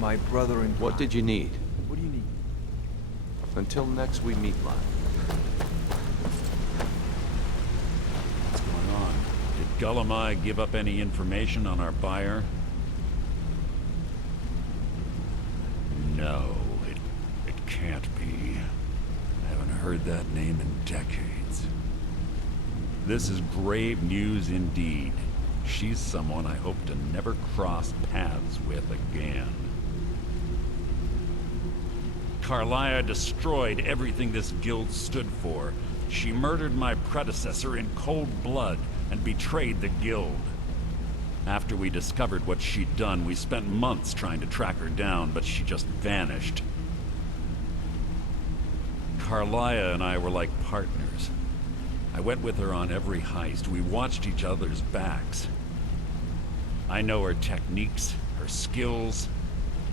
My brother-in-law. What did you need? What do you need? Until next we meet, lad. What's going on? Did Gullamai give up any information on our buyer? No, it can't be. I haven't heard that name in decades. This is grave news indeed. She's someone I hope to never cross paths with again. Carlia destroyed everything this guild stood for. She murdered my predecessor in cold blood and betrayed the guild. After we discovered what she'd done, we spent months trying to track her down, but she just vanished. Carlia and I were like partners. I went with her on every heist. We watched each other's backs. I know her techniques, her skills.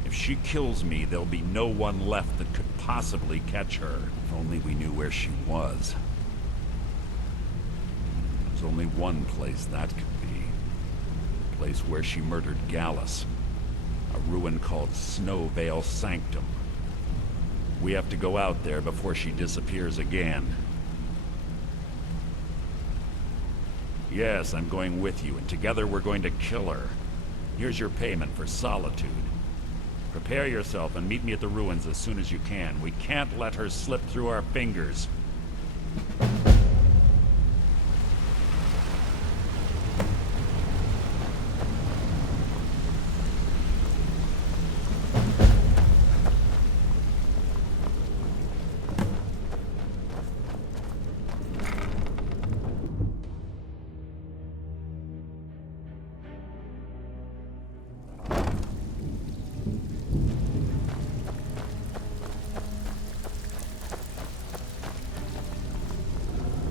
If she kills me, there'll be no one left that could possibly catch her. If only we knew where she was. There's only one place that could be. The place where she murdered Gallus. A ruin called Snowvale Sanctum. We have to go out there before she disappears again. Yes, I'm going with you, and together we're going to kill her. Here's your payment for solitude. Prepare yourself and meet me at the ruins as soon as you can. We can't let her slip through our fingers.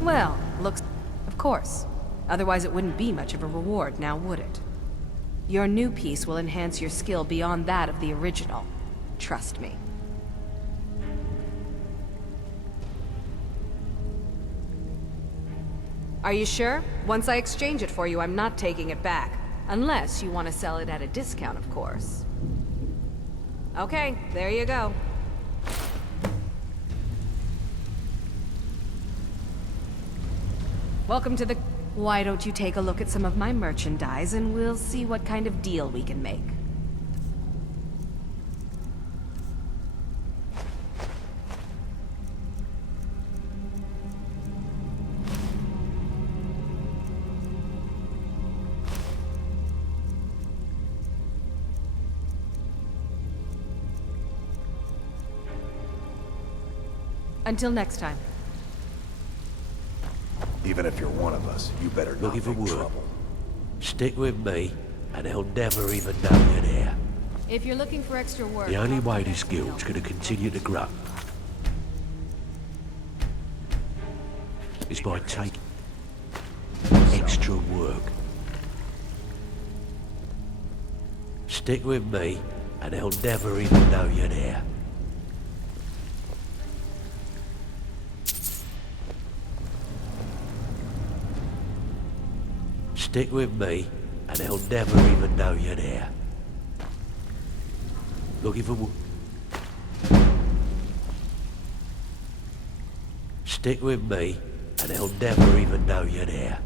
Well, looks... Of course. Otherwise it wouldn't be much of a reward, now would it? Your new piece will enhance your skill beyond that of the original. Trust me. Are you sure? Once I exchange it for you, I'm not taking it back. Unless you want to sell it at a discount, of course. Okay, there you go. Welcome to the... Why don't you take a look at some of my merchandise and we'll see what kind of deal we can make. Until next time. Even if you're one of us, you better not Looking for make work. trouble. Stick with me, and they'll never even know you're there. If you're looking for extra work... The only way this guild's gonna continue to grow is by taking extra work. Stick with me, and they'll never even know you're there. Stick with me, and they'll never even know you're there. Looking for Stick with me, and they'll never even know you're there.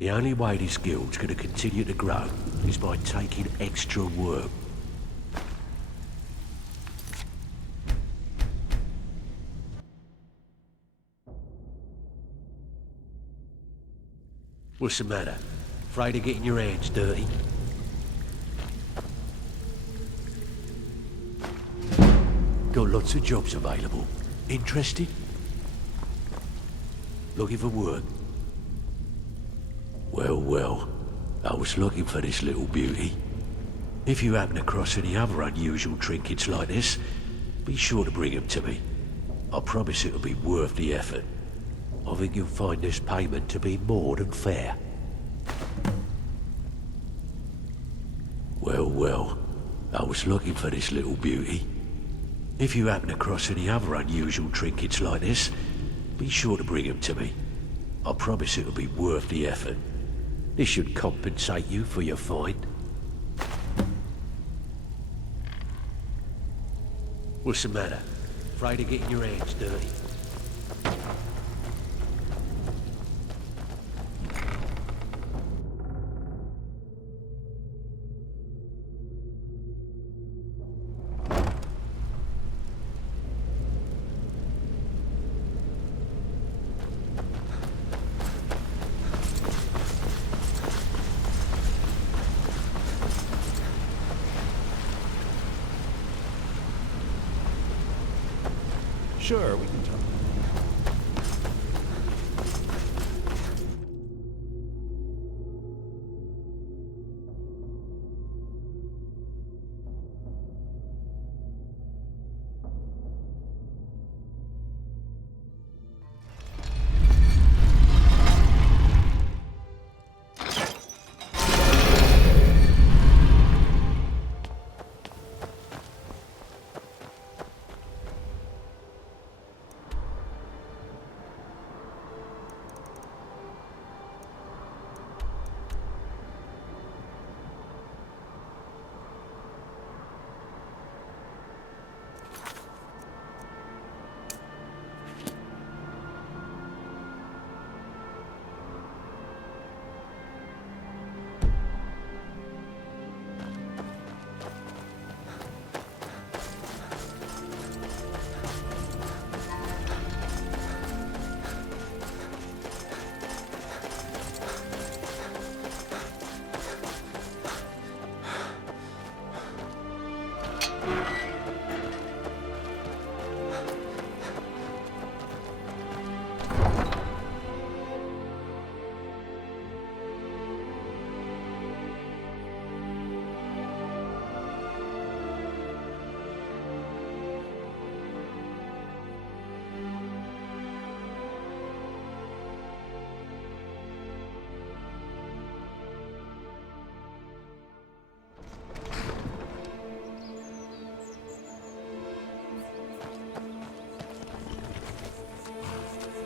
The only way this guild's gonna continue to grow is by taking extra work. What's the matter? Afraid of getting your hands dirty? Got lots of jobs available. Interested? Looking for work? Well, well, I was looking for this little beauty. If you happen across any other unusual trinkets like this, be sure to bring them to me. I promise it'll be worth the effort. I think you'll find this payment to be more than fair. Well, well. I was looking for this little beauty. If you happen across any other unusual trinkets like this, be sure to bring them to me. I promise it'll be worth the effort. This should compensate you for your find. What's the matter? Afraid of getting your hands dirty? Sure, we can talk.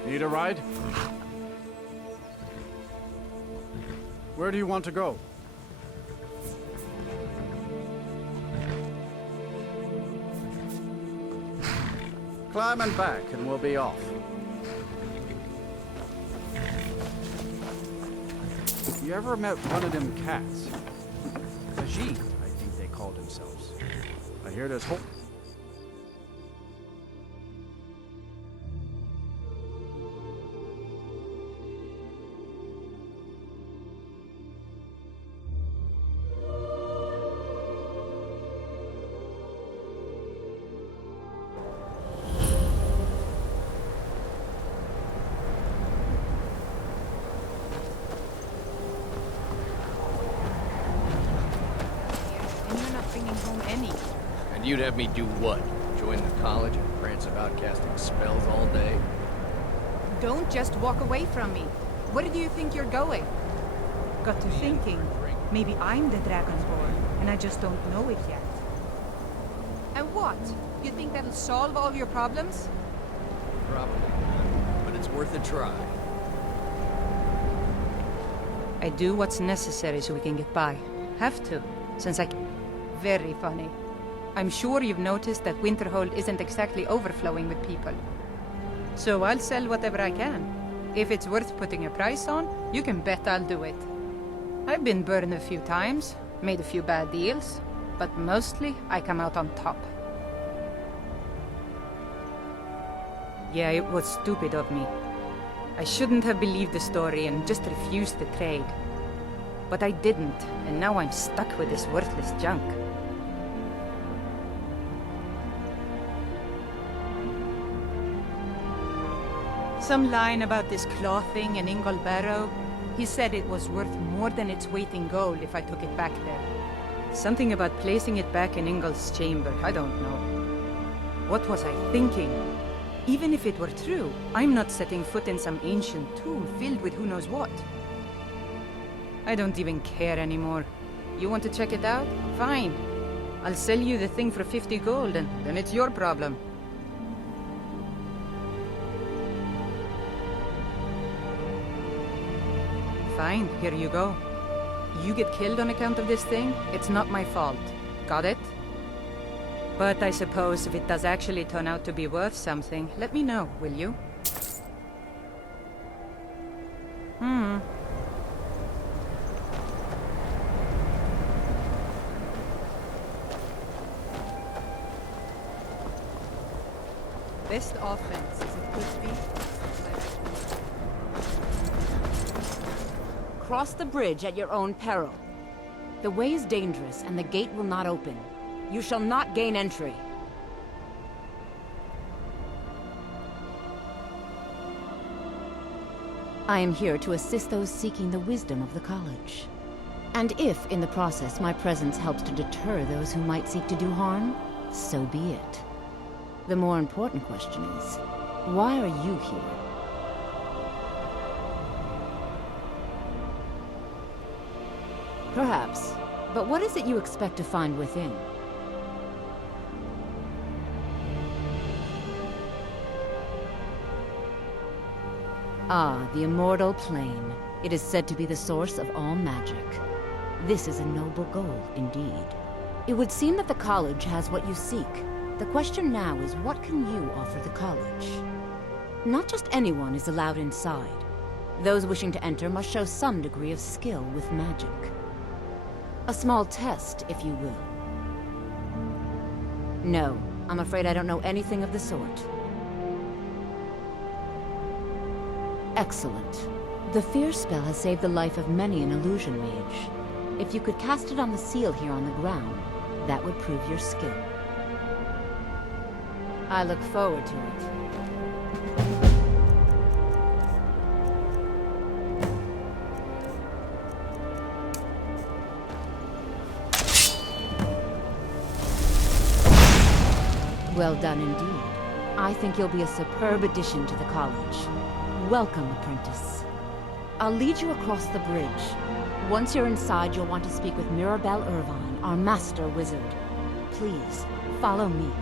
Need a ride? Where do you want to go? Climb and back and we'll be off. You ever met one of them cats? Khajiit, I think they call themselves. I hear there's whole... And you'd have me do what? Join the college and prance about casting spells all day? Don't just walk away from me. Where do you think you're going? Got to thinking. Maybe I'm the Dragonborn, and I just don't know it yet. And what? You think that'll solve all your problems? Probably not, but it's worth a try. I do what's necessary so we can get by. Have to, since I... Very funny. I'm sure you've noticed that Winterhold isn't exactly overflowing with people. So I'll sell whatever I can. If it's worth putting a price on, you can bet I'll do it. I've been burned a few times, made a few bad deals, but mostly I come out on top. Yeah, it was stupid of me. I shouldn't have believed the story and just refused the trade. But I didn't, and now I'm stuck with this worthless junk. Some line about this clothing in Ingol Barrow. He said it was worth more than its weight in gold if I took it back there. Something about placing it back in Ingol's chamber, I don't know. What was I thinking? Even if it were true, I'm not setting foot in some ancient tomb filled with who knows what. I don't even care anymore. You want to check it out? Fine. I'll sell you the thing for 50 gold, and then it's your problem. Fine, here you go. You get killed on account of this thing, it's not my fault. Got it? But I suppose if it does actually turn out to be worth something, let me know, will you? Best offense is a crispy. Cross the bridge at your own peril. The way is dangerous, and the gate will not open. You shall not gain entry. I am here to assist those seeking the wisdom of the college. And if, in the process, my presence helps to deter those who might seek to do harm, so be it. The more important question is, why are you here? Perhaps. But what is it you expect to find within? Ah, the immortal plane. It is said to be the source of all magic. This is a noble goal, indeed. It would seem that the college has what you seek. The question now is, what can you offer the college? Not just anyone is allowed inside. Those wishing to enter must show some degree of skill with magic. A small test, if you will. No, I'm afraid I don't know anything of the sort. Excellent. The fear spell has saved the life of many an illusion mage. If you could cast it on the seal here on the ground, that would prove your skill. I look forward to it. Well done indeed. I think you'll be a superb addition to the college. Welcome, apprentice. I'll lead you across the bridge. Once you're inside, you'll want to speak with Mirabelle Irvine, our master wizard. Please, follow me.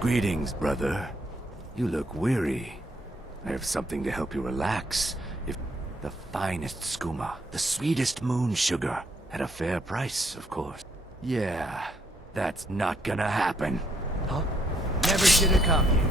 Greetings, brother. You look weary. I have something to help you relax. If the finest skooma, the sweetest moon sugar, at a fair price, of course. Yeah, that's not gonna happen. Huh? Never should have come here.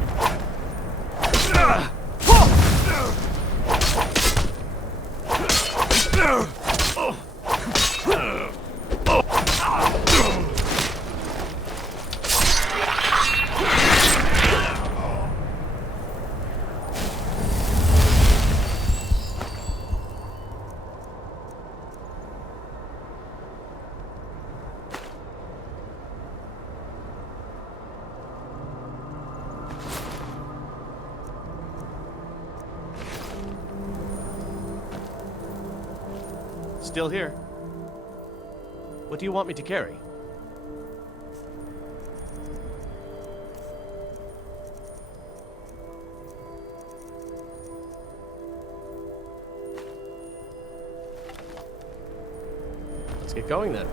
Still here. What do you want me to carry? Let's get going then.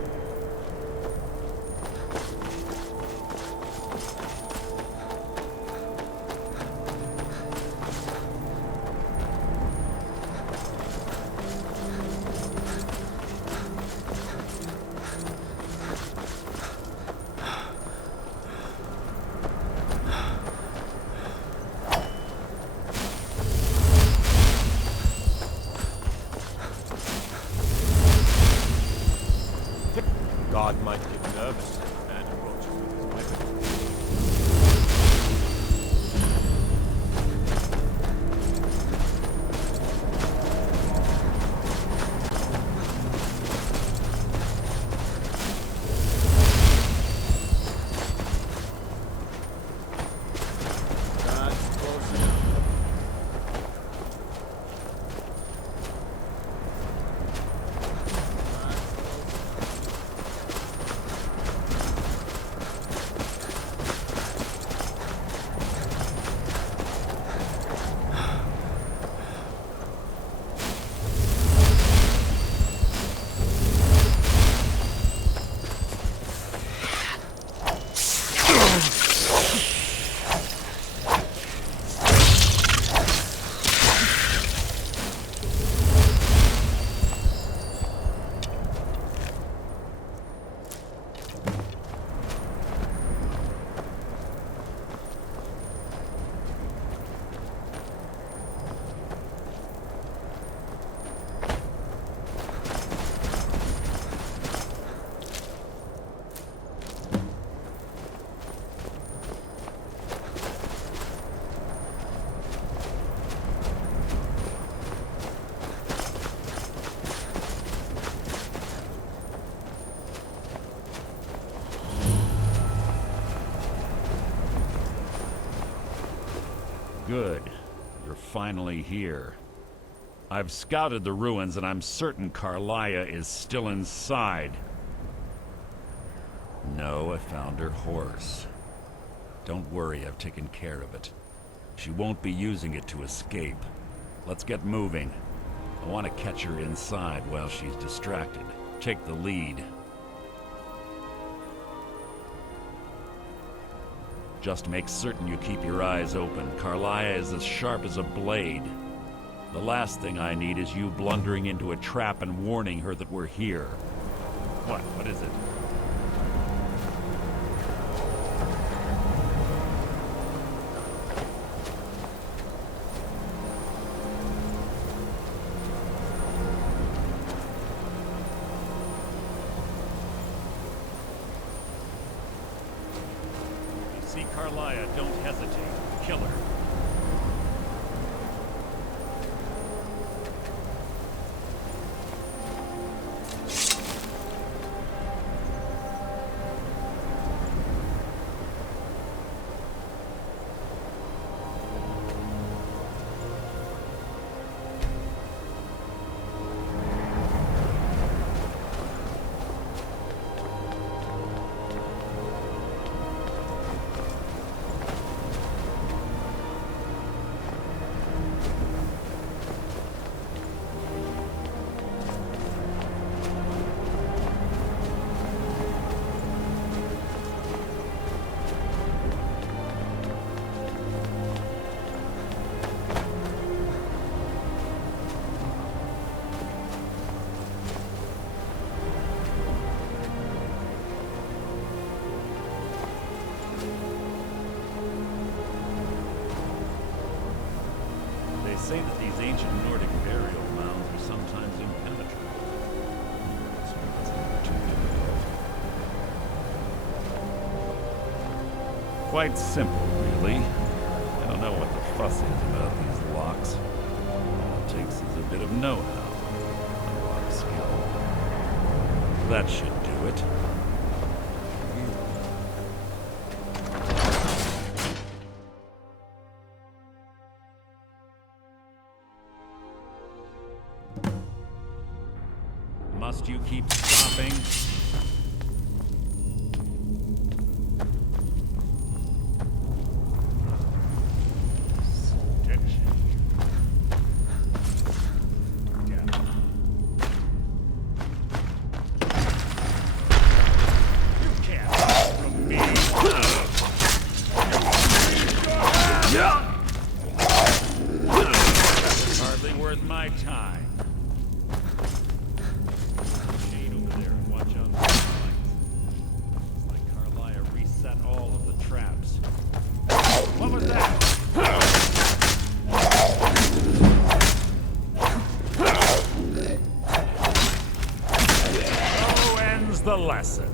Good. You're finally here. I've scouted the ruins and I'm certain Carlia is still inside. No, I found her horse. Don't worry, I've taken care of it. She won't be using it to escape. Let's get moving. I want to catch her inside while she's distracted. Take the lead. Just make certain you keep your eyes open. Carlia is as sharp as a blade. The last thing I need is you blundering into a trap and warning her that we're here. What? What is it? See Carlia, don't hesitate. Kill her. They say that these ancient Nordic burial mounds are sometimes impenetrable. This one doesn't look too difficult. Quite simple, really. I don't know what the fuss is about these locks. All it takes is a bit of know-how and a lot of skill. That should do it. Must you keep stopping? Hardly worth my time. Shade over there, and watch out for the lights. Looks like Carlia reset all of the traps. What was that? So ends the lesson.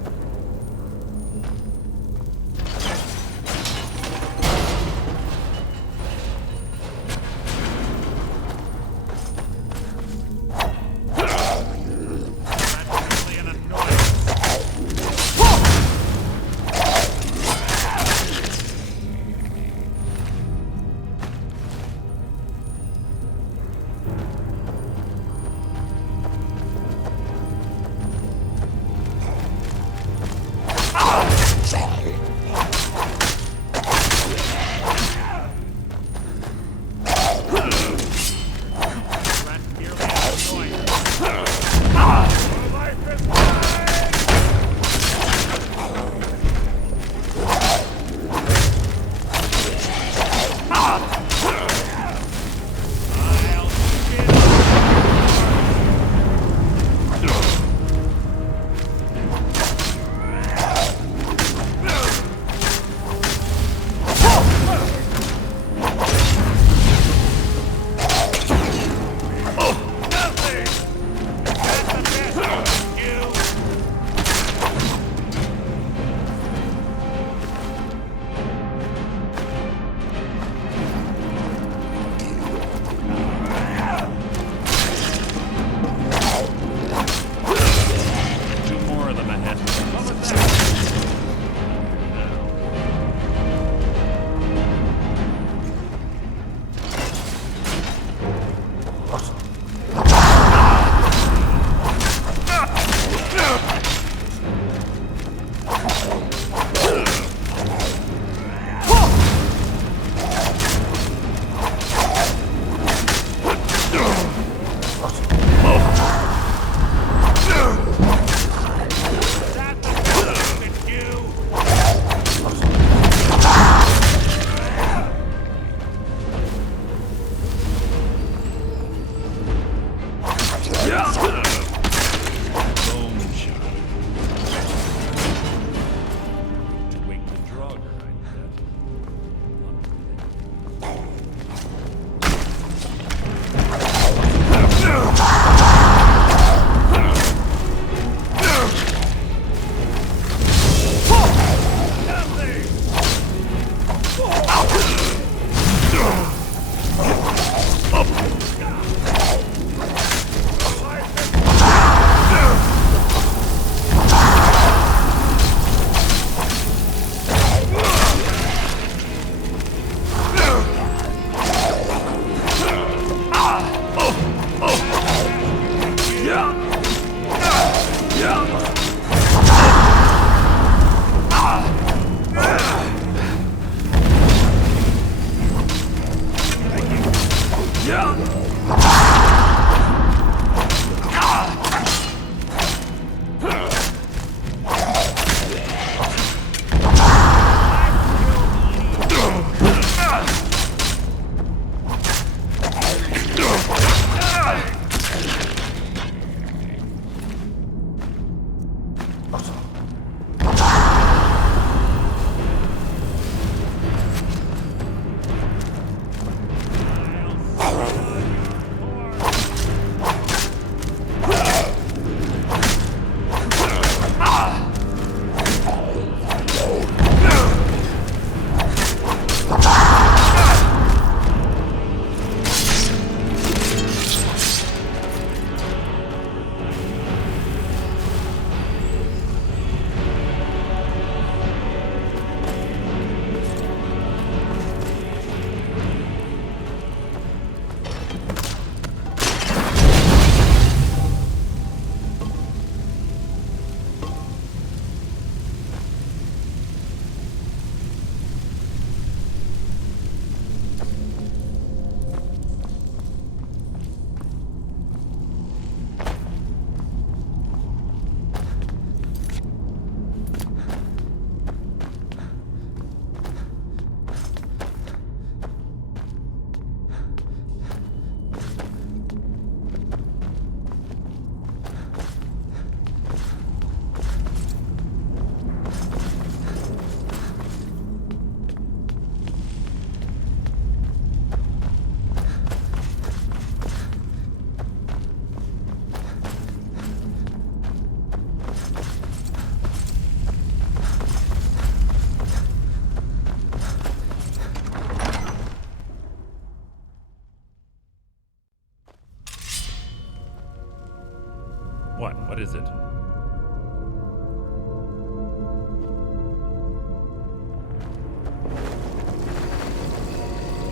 What? What is it?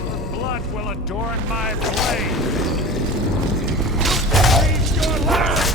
Your blood will adorn my blade! Raise your lance!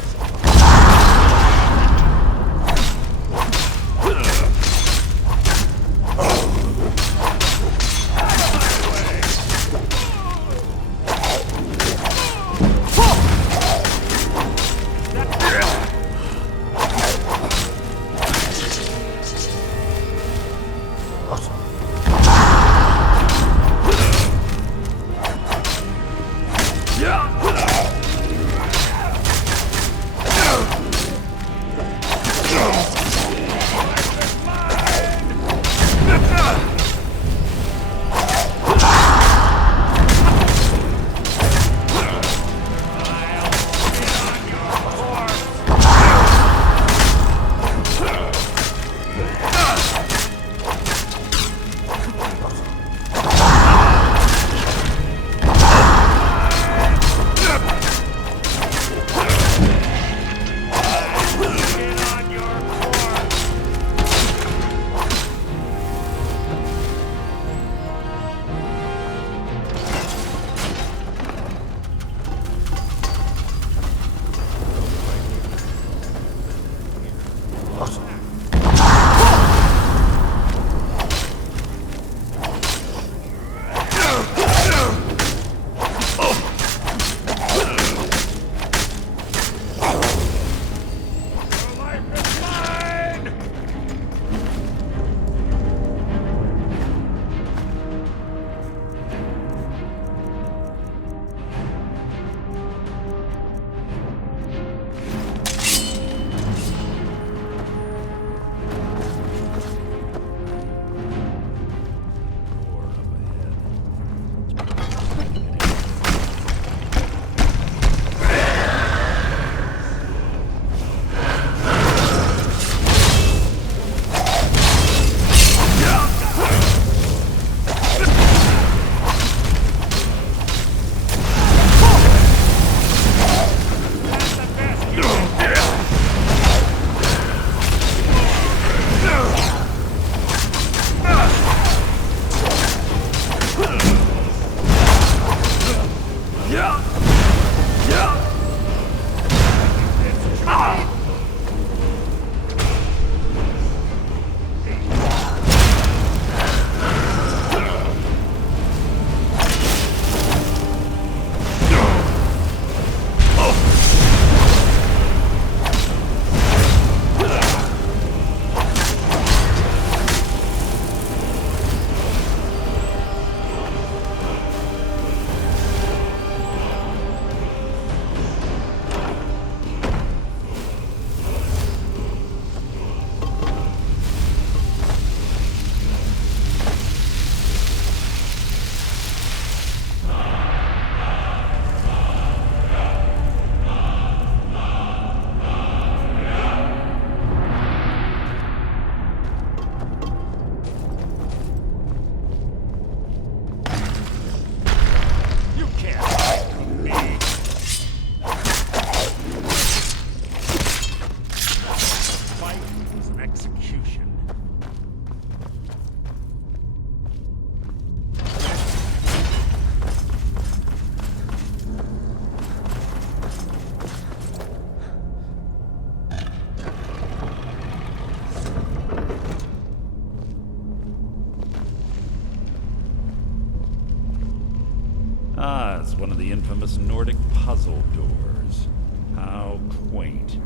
Ah, it's one of the infamous Nordic puzzle doors. How quaint.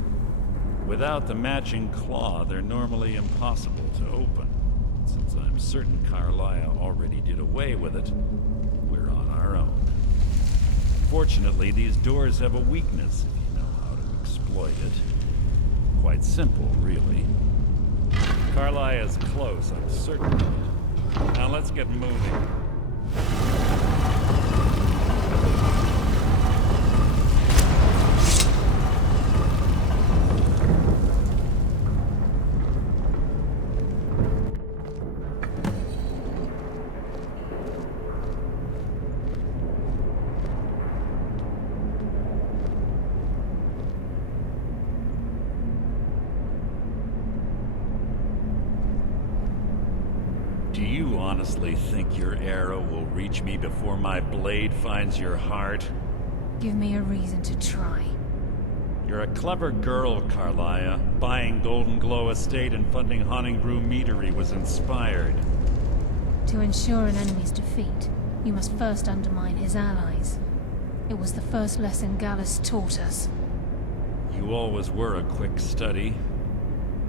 Without the matching claw, they're normally impossible to open. Since I'm certain Carlia already did away with it, we're on our own. Fortunately, these doors have a weakness if you know how to exploit it. Quite simple, really. Carlia's close, I'm certain of it. Now let's get moving. Do you honestly think your arrow will reach me before my blade finds your heart? Give me a reason to try. You're a clever girl, Carlia. Buying Golden Glow Estate and funding Honningbrew Meadery was inspired. To ensure an enemy's defeat, you must first undermine his allies. It was the first lesson Gallus taught us. You always were a quick study.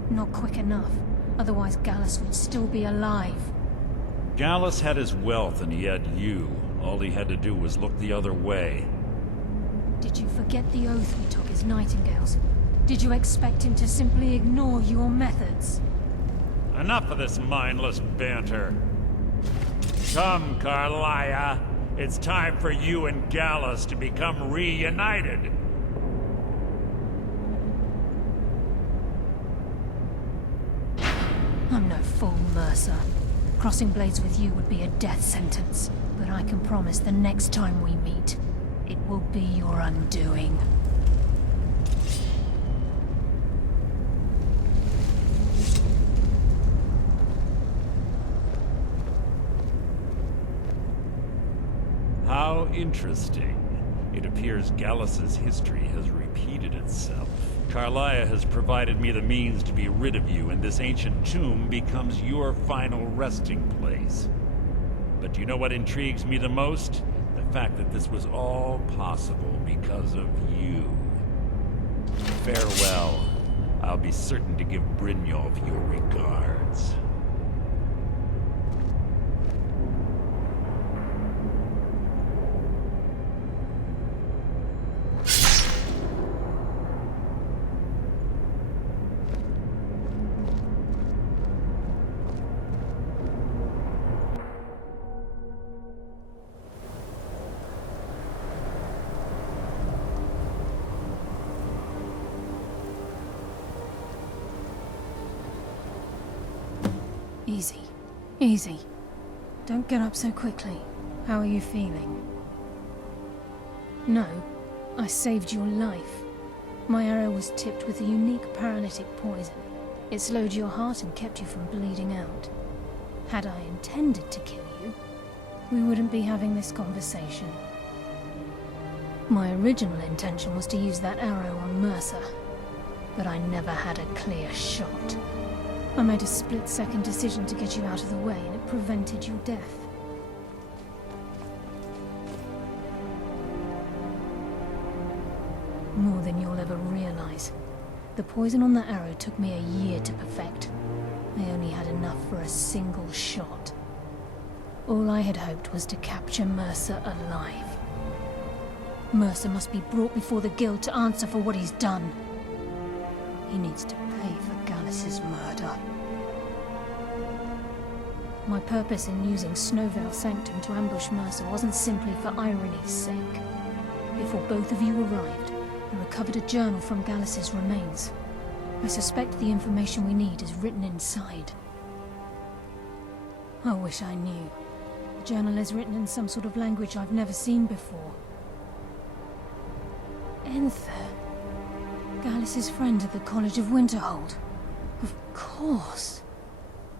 Not quick enough, otherwise Gallus would still be alive. Gallus had his wealth and he had you. All he had to do was look the other way. Did you forget the oath we took as Nightingales? Did you expect him to simply ignore your methods? Enough of this mindless banter. Come, Carlia. It's time for you and Gallus to become reunited. I'm no fool, Mercer. Crossing blades with you would be a death sentence, but I can promise the next time we meet, it will be your undoing. How interesting. It appears Gallus's history has repeated itself. Carlia has provided me the means to be rid of you, and this ancient tomb becomes your final resting place. But do you know what intrigues me the most? The fact that this was all possible because of you. Farewell. I'll be certain to give Brynjolf your regards. Easy. Easy. Don't get up so quickly. How are you feeling? No, I saved your life. My arrow was tipped with a unique paralytic poison. It slowed your heart and kept you from bleeding out. Had I intended to kill you, we wouldn't be having this conversation. My original intention was to use that arrow on Mercer, but I never had a clear shot. I made a split-second decision to get you out of the way, and it prevented your death. More than you'll ever realize. The poison on that arrow took me a year to perfect. I only had enough for a single shot. All I had hoped was to capture Mercer alive. Mercer must be brought before the Guild to answer for what he's done. He needs to pay for Gallus's murder. My purpose in using Snowveil Sanctum to ambush Mercer wasn't simply for irony's sake. Before both of you arrived, I recovered a journal from Gallus's remains. I suspect the information we need is written inside. I wish I knew. The journal is written in some sort of language I've never seen before. Enther. Gallus's friend at the College of Winterhold. Of course.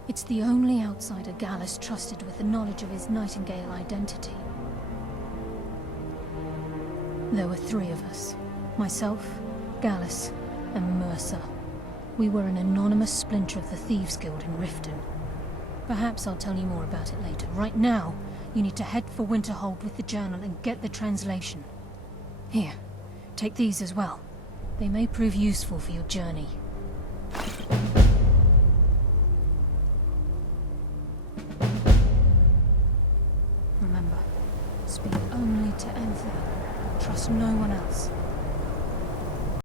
It's the only outsider Gallus trusted with the knowledge of his Nightingale identity. There were three of us. Myself, Gallus, and Mercer. We were an anonymous splinter of the Thieves' Guild in Riften. Perhaps I'll tell you more about it later. Right now, You need to head for Winterhold with the journal and get the translation. Here, take these as well. They may prove useful for your journey. Remember, speak only to Enfield. Trust no one else.